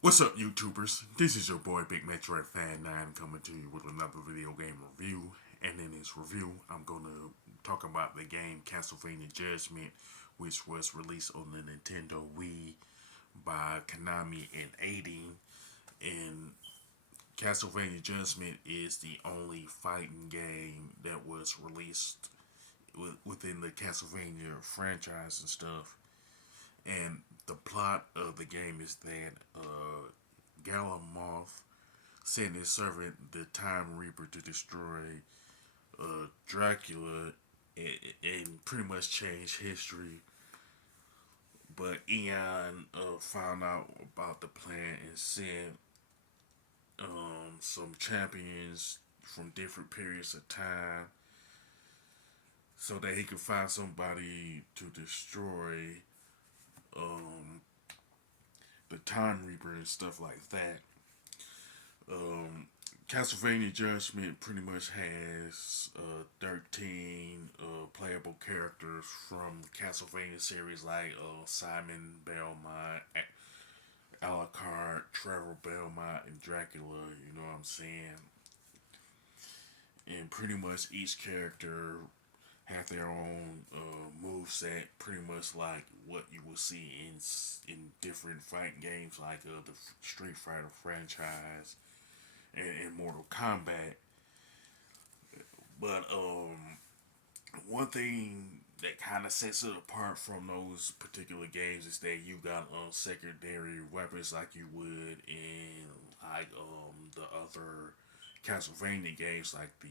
What's up, YouTubers? This is your boy Big Metroid Fan 9 coming to you with another video game review. And in this review, I'm going to talk about the game Castlevania Judgment, which was released on the Nintendo Wii by Konami in 80. And Castlevania Judgment is the only fighting game that was released within the Castlevania franchise and stuff. And the plot of the game is that Galamoth sent his servant, the Time Reaper, to destroy Dracula and pretty much change history. But Eon found out about the plan and sent some champions from different periods of time so that he could find somebody to destroy um, the Time Reaper and stuff like that. Um, Castlevania Judgment pretty much has 13 playable characters from the Castlevania series like Simon Belmont, Alucard, Trevor Belmont, and Dracula. You know what I'm saying? And pretty much each character have their own move set, pretty much like what you will see in different fighting games like the Street Fighter franchise and Mortal Kombat. But one thing that kind of sets it apart from those particular games is that you got secondary weapons like you would in like the other Castlevania games, like the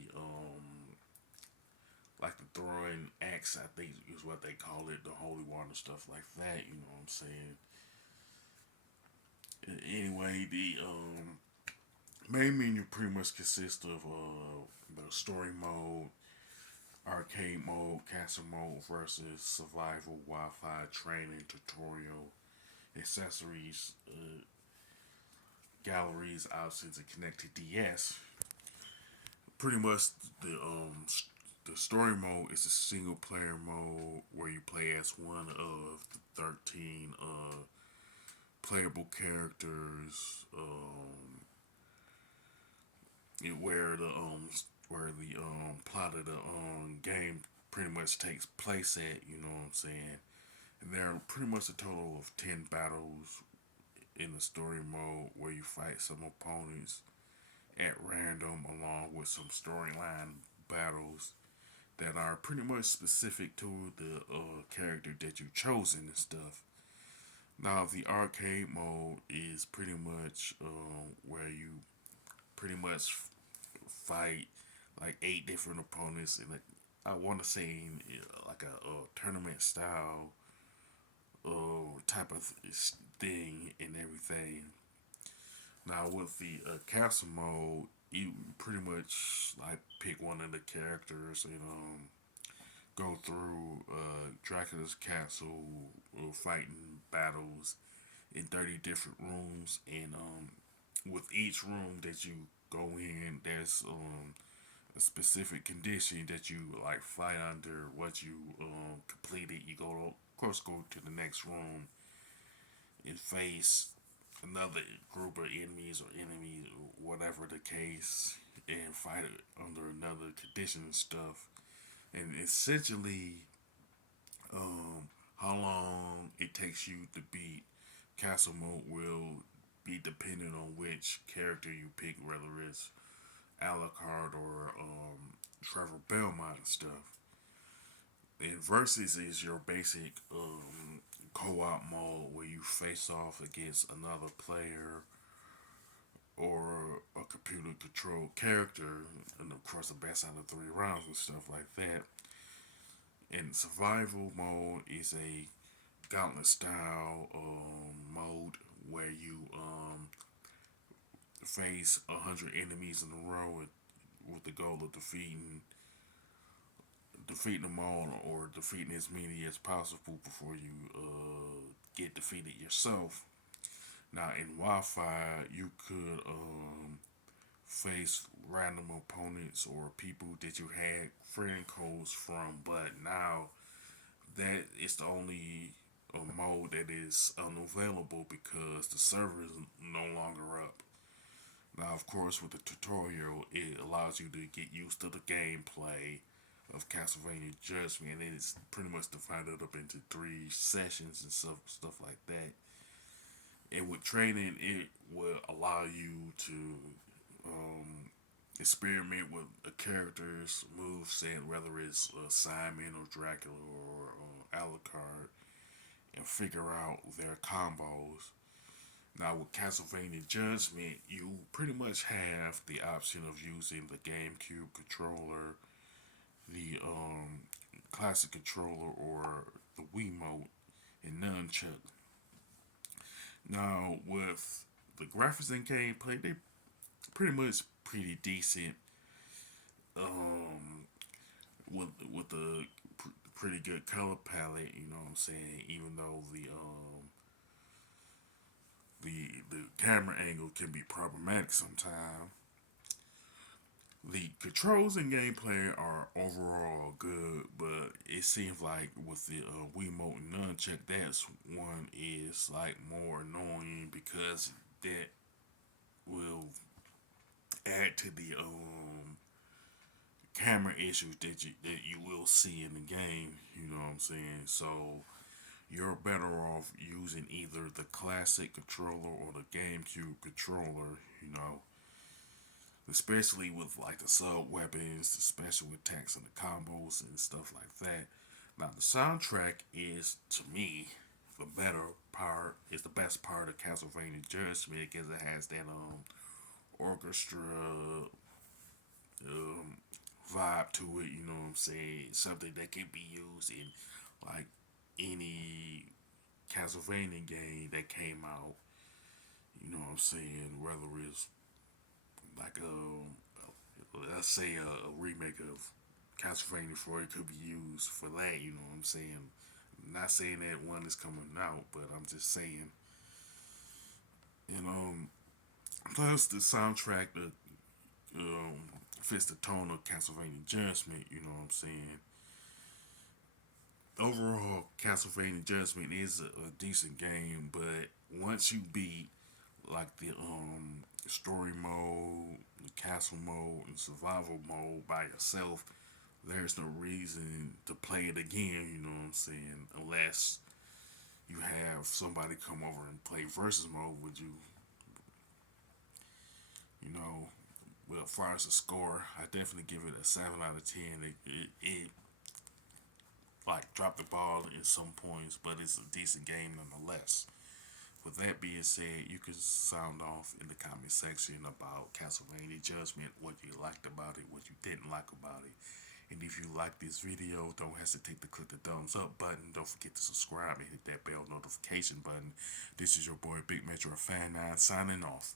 throwing axe, I think is what they call it, the holy water stuff like that. You know what I'm saying? Anyway, the main menu pretty much consists of the story mode, arcade mode, castle mode versus survival, Wi-Fi, training, tutorial, accessories, galleries, options, and connected DS. Pretty much the um the story mode is a single player mode where you play as one of the 13 playable characters. Where the plot of the game pretty much takes place at. You know what I'm saying? And there are pretty much a total of 10 battles in the story mode where you fight some opponents at random along with some storyline battles that are pretty much specific to the character that you've chosen and stuff. Now, the arcade mode is pretty much where you pretty much fight like 8 different opponents in a, I want to say in, like a tournament style type of thing and everything. Now with the castle mode, you pretty much like pick one of the characters and go through Dracula's castle, fighting battles in 30 different rooms, and with each room that you go in, there's a specific condition that you like fight under. What you completed, you go to, of course, go to the next room and face another group of enemies or enemies or whatever the case, and fight it under another condition and stuff. And essentially, how long it takes you to beat castle mode will be dependent on which character you pick, whether it's Alucard or Trevor Belmont and stuff. And versus is your basic co-op mode where you face off against another player or a computer controlled character, and of course the best out of 3 rounds and stuff like that. And survival mode is a gauntlet style mode where you face 100 enemies in a row with the goal of defeating them all or defeating as many as possible before you get defeated yourself. Now in Wi-Fi, you could face random opponents or people that you had friend codes from, but now that is the only a mode that is unavailable because the server is no longer up. Now, of course, with the tutorial, it allows you to get used to the gameplay of Castlevania Judgment, and it's pretty much divided up into 3 sessions and stuff like that. And with training, it will allow you to um, experiment with a character's moveset, whether it's Simon or Dracula or Alucard, and figure out their combos. Now with Castlevania Judgment, you pretty much have the option of using the GameCube controller, the classic controller, or the Wiimote and nunchuck. Now with the graphics and gameplay, they pretty much pretty decent. Um, with a pretty good color palette, you know what I'm saying. Even though the camera angle can be problematic sometimes, the controls and gameplay are overall good, but it seems like with the Wiimote and Nunchuck, that's one is like more annoying because that will add to the camera issues that you will see in the game. You know what I'm saying? So you're better off using either the classic controller or the GameCube controller. You know, especially with like the sub weapons, the special attacks, and the combos and stuff like that. Now the soundtrack is, to me, the better part. Is the best part of Castlevania Judgment because it has that orchestra um, vibe to it. You know what I'm saying? Something that can be used in like any Castlevania game that came out. You know what I'm saying? Whether it's like let's say a remake of Castlevania 4, it could be used for that. You know what I'm saying? I'm not saying that one is coming out, but I'm just saying. And plus the soundtrack that fits the tone of Castlevania Judgment. You know what I'm saying? Overall, Castlevania Judgment is a decent game, but once you beat like the story mode, the castle mode, and survival mode by yourself, there's no reason to play it again. You know what I'm saying? Unless you have somebody come over and play versus mode with you. You know, well, as far as the score, I definitely give it a 7 out of 10. It like dropped the ball in some points, but it's a decent game nonetheless. With that being said, you can sound off in the comment section about Castlevania Judgment, what you liked about it, what you didn't like about it. And if you like this video, don't hesitate to click the thumbs up button. Don't forget to subscribe and hit that bell notification button. This is your boy Big Metro Fan 9 signing off.